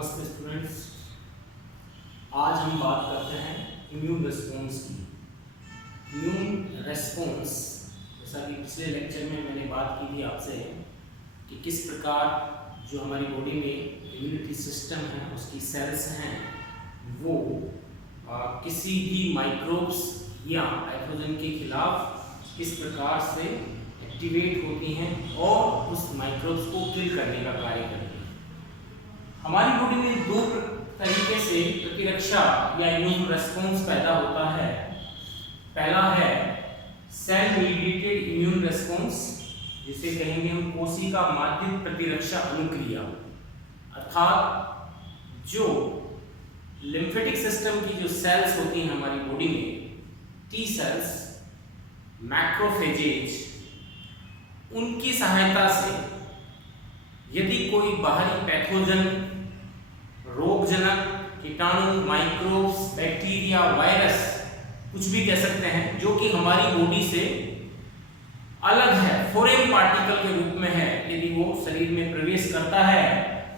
नमस्ते स्टूडेंट्स। आज हम बात करते हैं इम्यून रिस्पॉन्स की। इम्यून रिस्पॉन्स, जैसा कि पिछले लेक्चर में मैंने बात की थी आपसे कि किस प्रकार जो हमारी बॉडी में इम्यूनिटी सिस्टम है, उसकी सेल्स हैं, वो किसी भी माइक्रोब्स या पैथोजन के खिलाफ किस प्रकार से एक्टिवेट होती हैं और उस माइक्रोब्स को किल करने का कार्य करती हैं। हमारी बॉडी में दो तरीके से प्रतिरक्षा या इम्यून रिस्पॉन्स पैदा होता है। पहला है सेल मीडिएटेड इम्यून रिस्पॉन्स, जिसे कहेंगे हम कोशिका माध्यित प्रतिरक्षा अनुक्रिया, अर्थात जो लिम्फेटिक सिस्टम की जो सेल्स होती हैं हमारी बॉडी में, टी सेल्स, मैक्रोफेजेज, उनकी सहायता से यदि कोई बाहरी पैथोजन, रोगजनक, कीटाणु, माइक्रोब्स, बैक्टीरिया, वायरस, कुछ भी कह सकते हैं, जो कि हमारी बॉडी से अलग है, फॉरेन पार्टिकल के रूप में है, यदि वो शरीर में प्रवेश करता है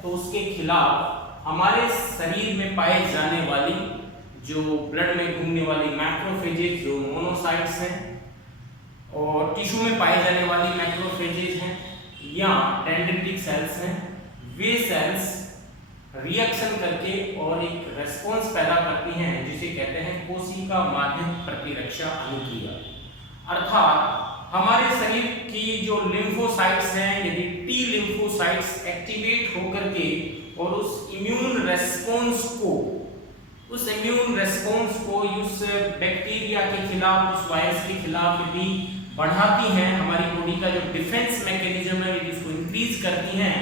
तो उसके खिलाफ हमारे शरीर में पाए जाने वाली जो ब्लड में घूमने वाली मैक्रोफेजेज, जो मोनोसाइट्स हैं, और टिश्यू में पाए जाने वाली मैक्रोफेजेज हैं या डेंड्रिटिक सेल्स हैं, वे सेल्स रिएक्शन करके और एक रेस्पॉन्स पैदा करती हैं जिसे कहते हैं कोशिका माध्यित प्रतिरक्षा अनुक्रिया। अर्थात हमारे शरीर की जो लिम्फोसाइट्स हैं, यदि टी लिम्फोसाइट्स एक्टिवेट होकर के और उस इम्यून रेस्पॉन्स को उस बैक्टीरिया के खिलाफ, उस वायरस के खिलाफ यदि बढ़ाती हैं, हमारी बॉडी का जो डिफेंस मैकेनिज्म है यदि उसको इंक्रीज करती हैं,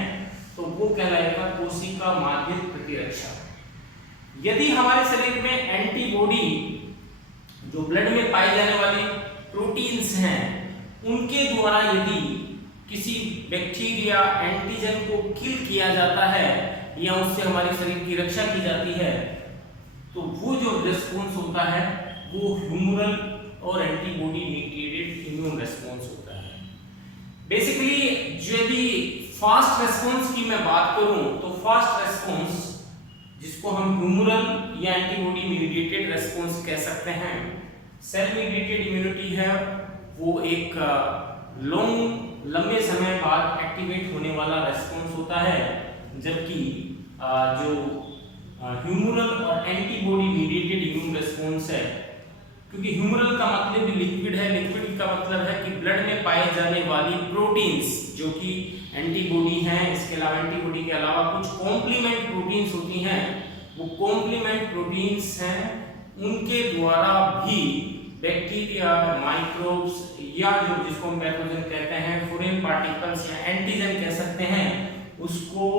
तो वो कहलाएगा कोशिका माध्यित प्रतिरक्षा। यदि हमारे शरीर में एंटीबॉडी, जो ब्लड में पाए जाने वाली प्रोटीन्स हैं, उनके द्वारा यदि किसी बैक्टीरिया, एंटीजन को किल किया जाता है या उससे हमारे शरीर की रक्षा की जाती है, तो वो जो रिस्पॉन्स होता है वो ह्यूमरल और एंटीबॉडी मीडिएटेड इम्यून रिस्पॉन्स होता है। बेसिकली यदि फास्ट रिस्पॉन्स की मैं बात करूं तो फास्ट रिस्पॉन्स, जिसको हम ह्यूमरल या एंटीबॉडी मीडिएटेड रिस्पॉन्स कह सकते हैं, सेल मीडिएटेड इम्यूनिटी है, वो एक लंबे समय बाद एक्टिवेट होने वाला रिस्पॉन्स होता है, जबकि जो ह्यूमरल और एंटीबॉडी मीडिएटेड इम्यून रिस्पॉन्स है, क्योंकि ह्यूमरल का मतलब भी लिक्विड है, लिक्विड का मतलब है कि ब्लड में पाए जाने वाली प्रोटीन्स जो कि एंटीबॉडी हैं, इसके अलावा एंटीबॉडी के अलावा कुछ कॉम्प्लीमेंट प्रोटीन्स होती हैं, वो कॉम्प्लीमेंट प्रोटीन्स हैं, उनके द्वारा भी बैक्टीरिया, माइक्रोब्स या जो जिसको हम पैथोजन कहते हैं, फॉरेन पार्टिकल्स या एंटीजन कह सकते हैं, उसको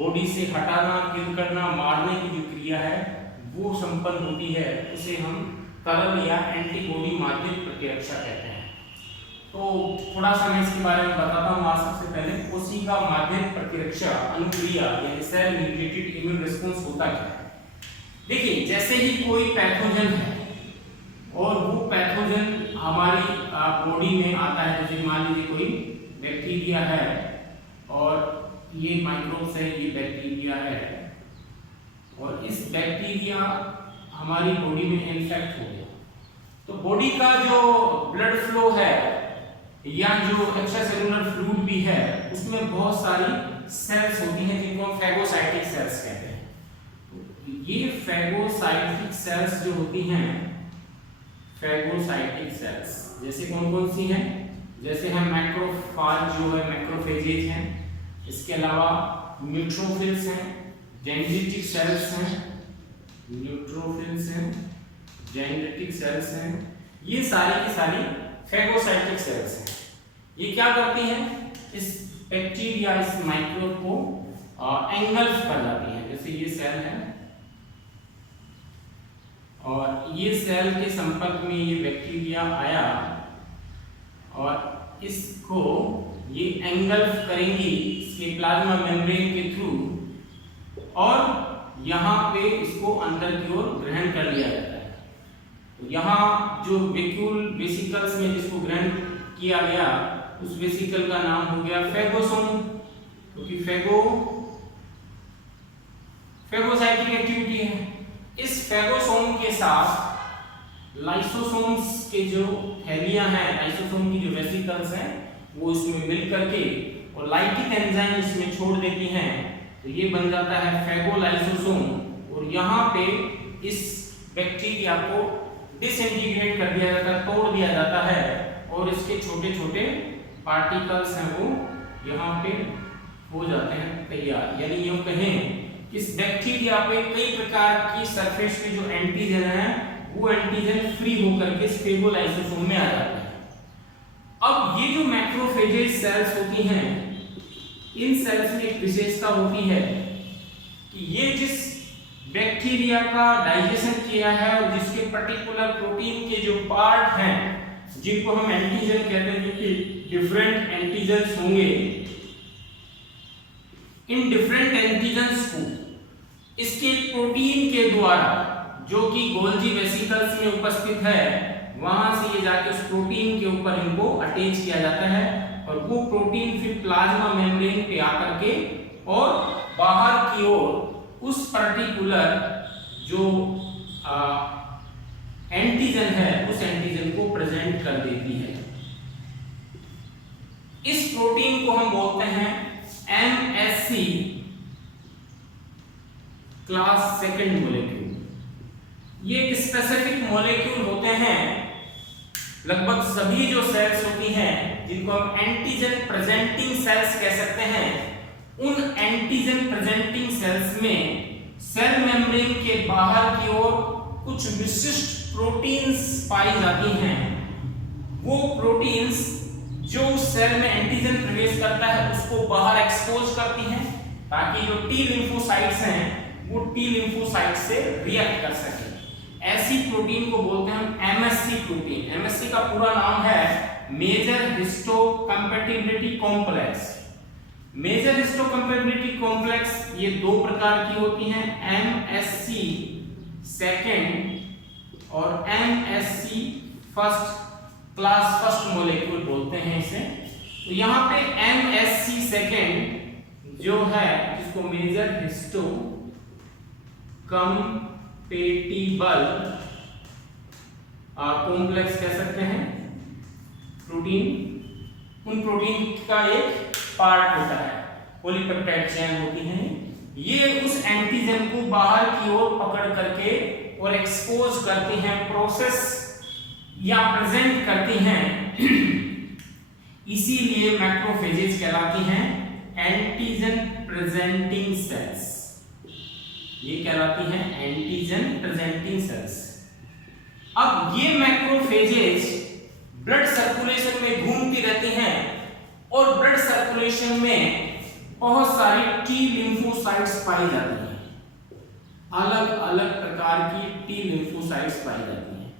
बॉडी से हटाना, किल करना, मारने की जो क्रिया है वो संपन्न होती है, उसे हम तरल या एंटीबॉडी माध्यित प्रतिरक्षा कहते हैं। तो थोड़ा सा मैं इसके बारे में बताता हूँ। आज सबसे पहले कोशिका माध्यित प्रतिरक्षा अनुक्रिया यानी सेल मीडिएटेड इम्यून रिस्पॉन्स होता क्या है। देखिए, जैसे ही कोई पैथोजन है और वो पैथोजन हमारी बॉडी में आता है, जैसे मान लीजिए कोई बैक्टीरिया है और ये माइक्रोब्स है, ये बैक्टीरिया है, और इस बैक्टीरिया हमारी बॉडी में इन्फेक्ट हो गया, तो बॉडी का जो ब्लड फ्लो है या जो एक्स्ट्रा सेलुलर फ्लूइड भी है, उसमें बहुत सारी सेल्स होती हैं जिनको हम फैगोसाइटिक सेल्स कहते हैं। तो ये फैगोसाइटिक सेल्स जो होती हैं, फैगोसाइटिक सेल्स जैसे कौन कौन सी हैं, जैसे हम मैक्रोफाज जो है, मैक्रोफेजेज हैं, इसके अलावा न्यूट्रोफिल्स हैं, डेंड्रिटिक सेल्स हैं, न्यूट्रोफिल्स हैं, डेंड्रिटिक सेल्स हैं, ये सारी की सारी फैगोसाइटिक सेल्स हैं। ये क्या करती हैं, इस बैक्टीरिया, इस माइक्रोब को एंगल्फ कर जाती हैं। जैसे ये सेल है और ये सेल के संपर्क में ये बैक्टीरिया आया और इसको ये एंगल्फ करेंगी इसके प्लाज्मा मेम्ब्रेन के थ्रू, और यहाँ पे इसको अंदर की ओर ग्रहण कर लिया जाता है। तो यहाँ जो वेक्यूल वेसिकल्स में जिसको ग्रहण किया गया, उस वेसिकल का नाम हो गया फैगोसोम, क्योंकि फैगो फेगोसाइटिक एक्टिविटी है। इस फेगोसोम के साथ लाइसोसोम्स के जो थैलियां हैं, लाइसोसोम की जो वेसिकल्स हैं, वो इसमें मिल करके और लाइटिक एंजाइम इसमें छोड़ देती हैं, तो ये बन जाता है फेगोलाइसोसोम। और यहाँ पे इस बैक्टीरिया को डिसइंटीग्रेट कर दिया जाता है, तोड़ दिया जाता है, और इसके छोटे छोटे पार्टिकल्स हैं वो यहाँ पे हो जाते हैं तैयार। यानी यूं कहें इस बैक्टीरिया पे कई प्रकार की सरफेस के जो एंटीजन हैं, वो एंटीजन फ्री होकर के इस फेगोलाइसोसोम में आ जाते हैं। अब ये जो मैक्रोफेजेज सेल्स होती हैं, इन सेल्स में एक विशेषता होती है कि ये जिस बैक्टीरिया का डाइजेशन किया है और जिसके पर्टिकुलर प्रोटीन के जो पार्ट हैं, जिनको हम एंटीजन कहते हैं, कि डिफरेंट एंटीजन्स होंगे, इन डिफरेंट एंटीजन्स को इसके प्रोटीन के द्वारा, जो कि गोल्जी वेसिकल्स में उपस्थित है, वहां से ये जाके उस प्रोटीन के ऊपर इनको अटैच किया जाता है, और वो प्रोटीन फिर प्लाज्मा मेम्ब्रेन पे आकर के और बाहर की ओर उस पर्टिकुलर जो एंटीजन है, उस एंटीजन को प्रेजेंट कर देती है। इस प्रोटीन को हम बोलते हैं MSC क्लास सेकंड मॉलिक्यूल। ये एक स्पेसिफिक मॉलिक्यूल होते हैं, लगभग सभी जो सेल्स होती हैं, जिनको हम एंटीजन प्रेजेंटिंग सेल्स कह सकते हैं, उन एंटीजन प्रेजेंटिंग सेल्स में सेल मेम्ब्रेन के बाहर की ओर कुछ विशिष्ट प्रोटीन्स पाई जाती हैं। वो प्रोटीन्स जो सेल में एंटीजन प्रवेश करता है उसको बाहर एक्सपोज करती हैं, ताकि जो टी लिम्फोसाइट्स हैं वो टी लिम्फोसाइट से रिएक्ट कर सके। ऐसी प्रोटीन को बोलते हैं हम MSC प्रोटीन। MSC का पूरा नाम है major histocompatibility complex. Major histocompatibility complex ये दो प्रकार की होती हैं, MSC सेकेंड और MSC first class, first molecule बोलते हैं इसे। तो यहाँ पे MSC सेकेंड जो है, जिसको मेजर हिस्टो कंपैटिबल कॉम्प्लेक्स कह सकते हैं, प्रोटीन, उन प्रोटीन का एक पार्ट होता है, पॉलीपेप्टाइड चेन होती है। ये उस एंटीजन को बाहर की ओर पकड़ करके और एक्सपोज करती हैं, प्रोसेस या प्रेजेंट करती हैं, इसीलिए मैक्रोफेजेज कहलाती हैं एंटीजन प्रेजेंटिंग सेल्स। ये कहलाती हैं एंटीजन प्रेजेंटिंग सेल्स। अब ये मैक्रोफेजेज ब्लड सर्कुलेशन में घूमती रहती हैं और ब्लड सर्कुलेशन में बहुत सारी टी लिम्फोसाइट्स पाई जाती हैं, अलग अलग प्रकार की टी लिम्फोसाइट्स पाई जाती हैं।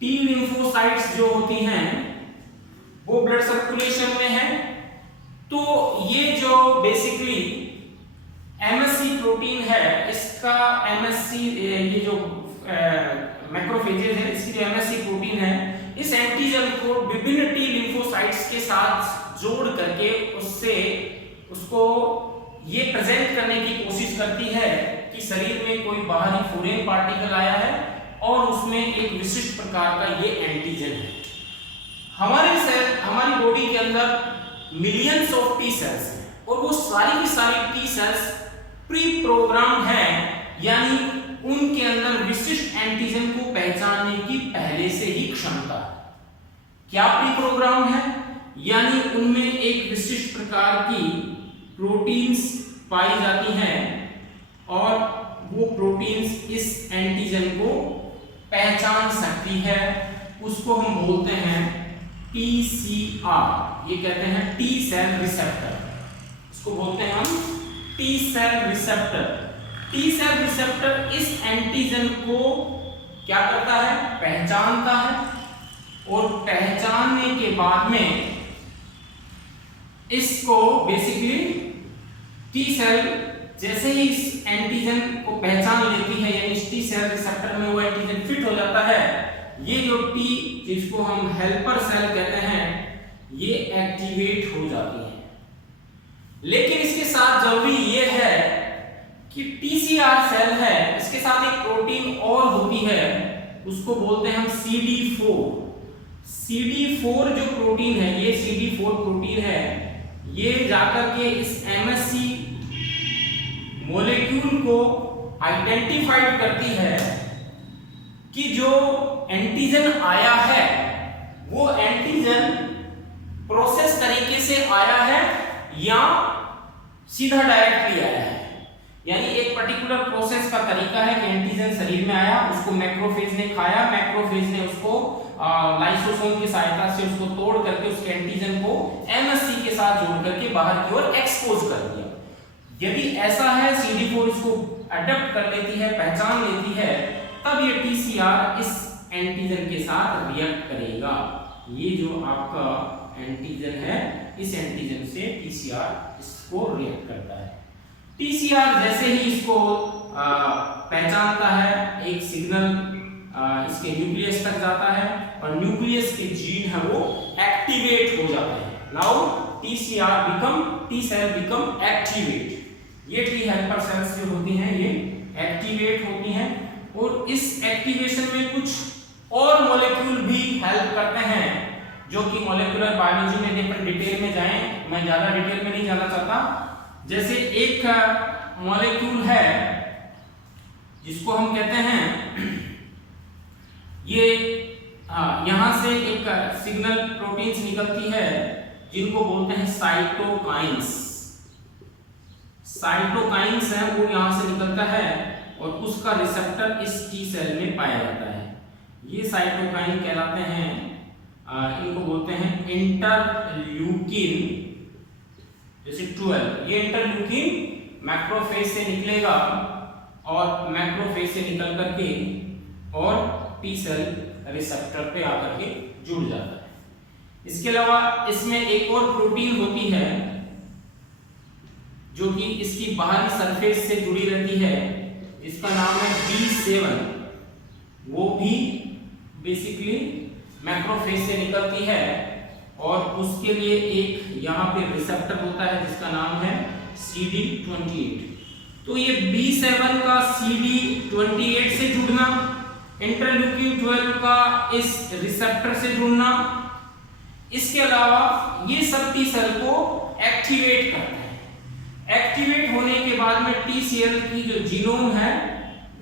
टी लिम्फोसाइट्स जो होती हैं वो ब्लड सर्कुलेशन में है, तो ये जो बेसिकली MSC प्रोटीन है, इसका MSC ये जो मैक्रोफेजेज है, इसकी जो MSC प्रोटीन है, इस एंटीजन को विभिन्न टी लिम्फोसाइट्स के साथ जोड़ करके उसको ये प्रेजेंट करने की कोशिश करती है कि शरीर में कोई बाहरी फॉरेन पार्टिकल आया है और उसमें एक विशिष्ट प्रकार का ये एंटीजन है। हमारी बॉडी के अंदर मिलियंस ऑफ टी सेल्स हैं, और वो सारी की सारी टी सेल्स प्री प्रोग्राम्ड हैं, यानी उनके अंदर विशिष्ट एंटीजन को पहचानने की पहले से ही क्षमता। क्या प्री प्रोग्राम है? यानी उनमें एक विशिष्ट प्रकार की प्रोटीन्स पाई जाती हैं और वो प्रोटीन्स इस एंटीजन को पहचान सकती है। उसको हम बोलते हैं TCR, ये कहते हैं टी सेल रिसेप्टर। इसको बोलते हैं हम T cell receptor. T cell receptor इस एंटीजन को क्या करता है? पहचानता है, और पहचानने के बाद में इसको बेसिकली टी सेल जैसे ही इस एंटीजन को पहचान लेती है, यानी इस टी सेल रिसेप्टर में वो एंटीजन फिट हो जाता है, ये जो टी, जिसको हम हेल्पर सेल कहते हैं, ये एक्टिवेट हो जाती है। लेकिन इसके साथ जरूरी ये है कि TCR सेल है, इसके साथ एक प्रोटीन और होती है, उसको बोलते हैं हम CD4। CD4 जो प्रोटीन है, ये CD4 प्रोटीन है, ये जाकर के इस MSC मॉलिक्यूल को आइडेंटिफाइड करती है कि जो एंटीजन आया है वो एंटीजन प्रोसेस तरीके से आया है या सीधा डायरेक्टली आया है। यानी एक पर्टिकुलर प्रोसेस का तरीका है कि एंटीजन शरीर में आया, उसको मैक्रोफेज ने खाया, मैक्रोफेज ने उसको लाइसोसोम की सहायता से उसको तोड़ करके उसके एंटीजन को MSC के साथ जोड़ करके बाहर की ओर एक्सपोज कर दिया। यदि ऐसा है, CD4 इसको अडॉप्ट कर लेती है, पहचान लेती है, तब ये TCR इस एंटीजन के साथ रिएक्ट करेगा। ये जो आपका एंटीजन है, इस एंटीजन से TCR इसको रिएक्ट करता है। TCR जैसे ही इसको पहचानता है, एक सिग्नल इसके न्यूक्लियस तक जाता है और न्यूक्लियस के जीन है वो एक्टिवेट हो जाते हैं। Now T cell become activate. ये टी हेल्पर सेल्स जो होती हैं ये एक्टिवेट होती हैं और इस एक्टिवेशन में कुछ और मॉलिक्यूल भी हेल्प करते हैं, जो कि मॉलिक्यूलर बायोलॉजी में अपन डिटेल में जाएं, मैं ज्यादा डिटेल में नहीं जाना चाहता। जैसे एक मॉलिक्यूल है जिसको हम कहते हैं, ये यहां से एक सिग्नल प्रोटीन्स निकलती है जिनको बोलते हैं साइटोकाइंस। साइटोकाइंस है वो यहां से निकलता है और उसका रिसेप्टर इस टी सेल में पाया जाता है। ये साइटोकाइन कहलाते हैं, इनको बोलते हैं इंटरल्यूकिन। जैसे 12, ये इंटरल्यूकिन मैक्रोफेज से निकलेगा और मैक्रोफेज से निकल करके और टी सेल रिसेप्टर पे आकर के जुड़ जाता है। इसके अलावा इसमें एक और प्रोटीन होती है जो कि इसकी बाहरी सरफेस से जुड़ी रहती है, इसका नाम है B7। वो भी बेसिकली मैक्रोफेज से निकलती है और उसके लिए एक यहाँ पे रिसेप्टर होता है जिसका नाम है CD28। तो ये B7 का CD28 से जुड़ना, इंटरल्यूकिन 12 का इस रिसेप्टर से जुड़ना, इसके अलावा ये सब टी सेल को एक्टिवेट करते हैं। एक्टिवेट होने के बाद में टी सेल की जो जीनोम है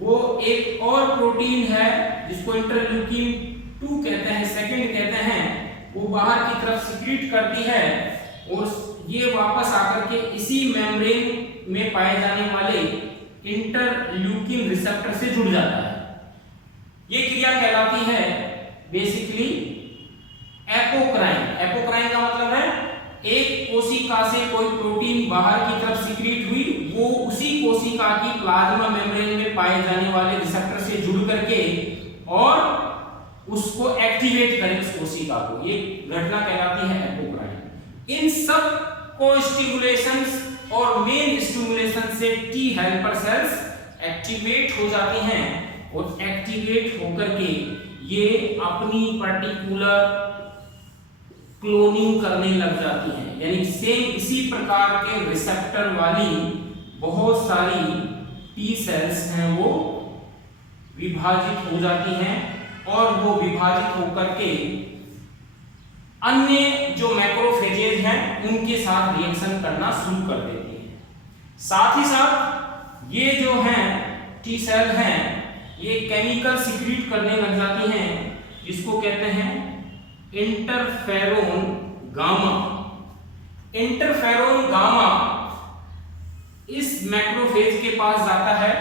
वो एक और प्रोटीन है जिसको इंटरल्यूकिन 2 कहते हैं, सेकंड कहते हैं, वो बाहर की तरफ सिक्रीट करती है और ये वापस आकर के इसी मेम्ब्रेन में पाए जाने वाले इंटरल्यूकिन रिसेप्टर से जुड़ जाता है। ये क्रिया कहलाती है बेसिकली एपोक्राइन। एपोक्राइन का मतलब है एक कोशिका से कोई प्रोटीन बाहर की तरफ सिक्रीट हुई, वो उसी कोशिका की प्लाज्मा मेम्ब्रेन में पाए जाने वाले रिसेप्टर से जुड़ करके और उसको एक्टिवेट करे उस कोशिका को। ये घटना कहलाती है एपोक्राइन। इन सब को स्टिमुलेशंस और मेन स्टिमुलेशन से टी हेल्पर सेल्स एक्टिवेट हो जाती हैं और एक्टिवेट होकर के ये अपनी पर्टिकुलर क्लोनिंग करने लग जाती हैं। यानी सेम इसी प्रकार के रिसेप्टर वाली बहुत सारी टी सेल्स हैं वो विभाजित हो जाती हैं और वो विभाजित होकर के अन्य जो मैक्रोफेजेज हैं उनके साथ रिएक्शन करना शुरू कर देती हैं। साथ ही साथ ये जो हैं टी सेल हैं ये केमिकल सिक्रीट करने लग जाती हैं जिसको कहते हैं इंटरफेरोन गामा। इंटरफेरोन गामा इस मैक्रोफेज के पास जाता है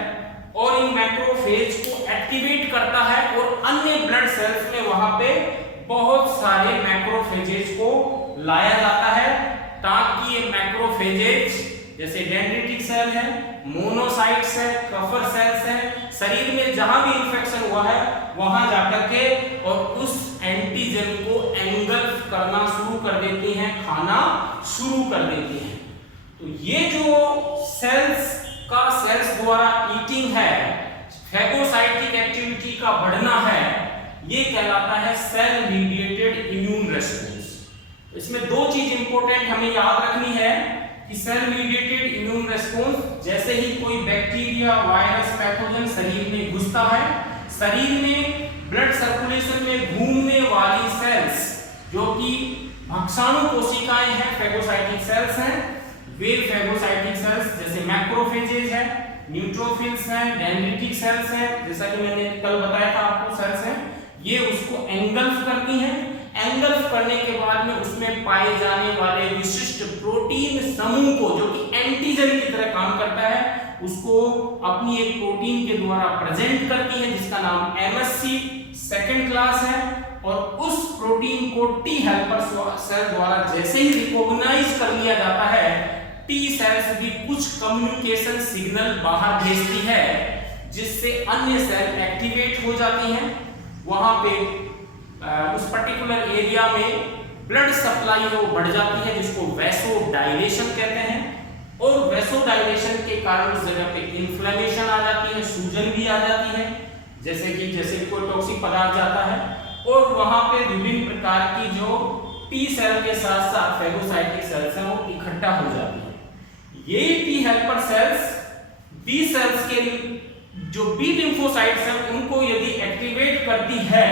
और इन मैक्रोफेज को एक्टिवेट करता है और अन्य ब्लड सेल्स में वहां पे बहुत सारे मैक्रोफेजेज को लाया जाता है ताकि ये मैक्रोफेजेज जैसे डेंड्रिटिक सेल है, मोनोसाइट्स है, कफर सेल्स है, शरीर में जहां भी इंफेक्शन हुआ है वहां जाकर के और उस एंटीजन को एंगल्फ करना शुरू कर देती हैं, खाना शुरू कर देती हैं। तो ये जो सेल्स का सेल्स द्वारा ईटिंग है, फैगोसाइटिक एक्टिविटी का बढ़ना है, ये कहलाता है सेल मीडिएटेड इम्यून रेस्पॉन्स। इसमें दो चीज इंपॉर्टेंट हमें याद रखनी है कि सेल मीडिएटेड इम्यून रिस्पांस, जैसे ही कोई बैक्टीरिया, वायरस, पैथोजन शरीर में घुसता है, शरीर में ब्लड सर्कुलेशन में घूमने वाली सेल्स जो कि भक्षाणु कोशिकाएं हैं, फेगोसाइटिक सेल्स हैं, वे फेगोसाइटिक सेल्स जैसे मैक्रोफेजेज है, न्यूट्रोफिल्स हैं, डेंड्रिटिक सेल्स हैं, जैसा कि मैंने कल बताया था आपको सेल्स हैं, ये उसको एंगल्फ करती हैं। एंगल्फ करने के बाद में उसमें पाए जाने वाले विशिष्ट प्रोटीन समूह को, जो कि एंटीजन की तरह काम करता है, उसको अपनी एक प्रोटीन के द्वारा प्रेजेंट करती है जिसका नाम एमएससी सेकंड क्लास है। और उस प्रोटीन को टी हेल्पर सेल द्वारा जैसे ही रिकॉग्नाइज कर लिया जाता है, टी सेल्स भी कुछ कम्युनिकेशन सिग्नल बाहर भेजती है जिससे अन्य सेल एक्टिवेट हो जाती हैं। वहां पे उस पर्टिकुलर एरिया में ब्लड सप्लाई है वो बढ़ जाती है, जिसको वैसोडाइलेशन कहते हैं। और वैसोडाइलेशन के कारण उस जगह पे इन्फ्लेमेशन आ जाती है, सूजन भी आ जाती है, जैसे कोई टॉक्सिक पदार्थ जाता है। और वहां पे विभिन्न प्रकार की जो टी सेल के साथ साथ फेगोसाइटिक सेल्स हैं वो इकट्ठा हो जाती है। ये T helper cells B cells के जो बी लिम्फोसाइट्स हैं उनको यदि एक्टिवेट करती है,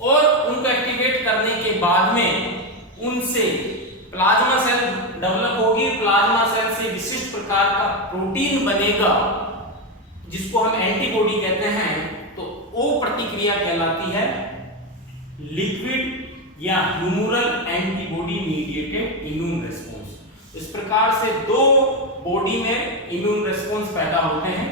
और उनको एक्टिवेट करने के बाद में उनसे प्लाज्मा सेल डेवलप होगी। प्लाज्मा सेल से विशिष्ट प्रकार का प्रोटीन बनेगा जिसको हम एंटीबॉडी कहते हैं। तो वो प्रतिक्रिया कहलाती है लिक्विड या humoral antibody mediated immune response. इस प्रकार से दो बॉडी में इम्यून रिस्पांस पैदा होते हैं,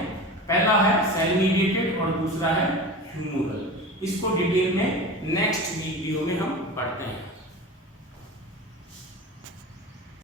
पहला है सेल मीडिएटेड और दूसरा है ह्यूमरल। इसको डिटेल में नेक्स्ट वीडियो में हम पढ़ते हैं।